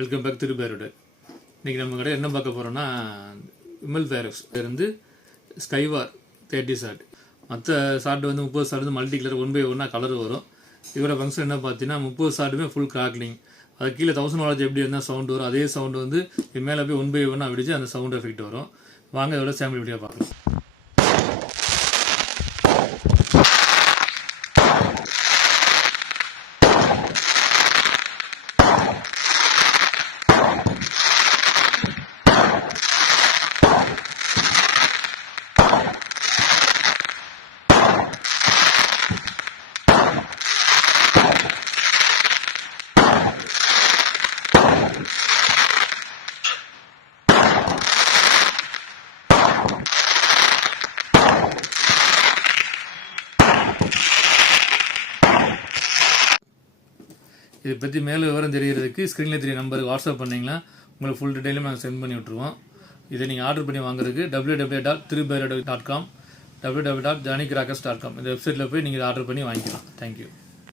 Welcome back திருபேரோட. இன்றைக்கி நம்ம கடை என்ன பார்க்க போகிறோன்னா, விமல் ஃபேரக்ஸ் இருந்து ஸ்கைவார் 30 ஷார்ட். மற்ற ஷார்ட் வந்து 30 ஷார்ட் வந்து மல்டி கலர் 1/1 கலர் வரும். இதோட ஃபங்க்ஷன் என்ன பார்த்தீங்கன்னா 30 ஷார்ட்டுமே ஃபுல் கிராக்லிங். அது கீழே 1000 வாட்ஸ் எப்படி இருந்தால் சவுண்ட் வரும், அதே சவுண்டு வந்து இது மேலே போய் 1/1 விடிச்சு அந்த சவுண்ட் எஃபெக்ட் வரும். வாங்க இதோட சாம்பிள் வீடியோ பார்க்கலாம். இதை பற்றி மேலே விவரம் தெரிகிறதுக்கு ஸ்க்ரீனில் தெரிய நம்பருக்கு வாட்ஸ்அப் பண்ணிங்கன்னா உங்களுக்கு ஃபுல் டீட்டெயிலும் நாங்கள் சென்ட் பண்ணி விட்ருவோம். இதை நீங்கள் ஆர்டர் பண்ணி வாங்குறதுக்கு www.3byrod.com www.johnnycrackers.com இந்த வெப்சைட்டில் போய் நீங்கள் ஆர்டர் பண்ணி வாங்கிக்கலாம். தேங்க்யூ.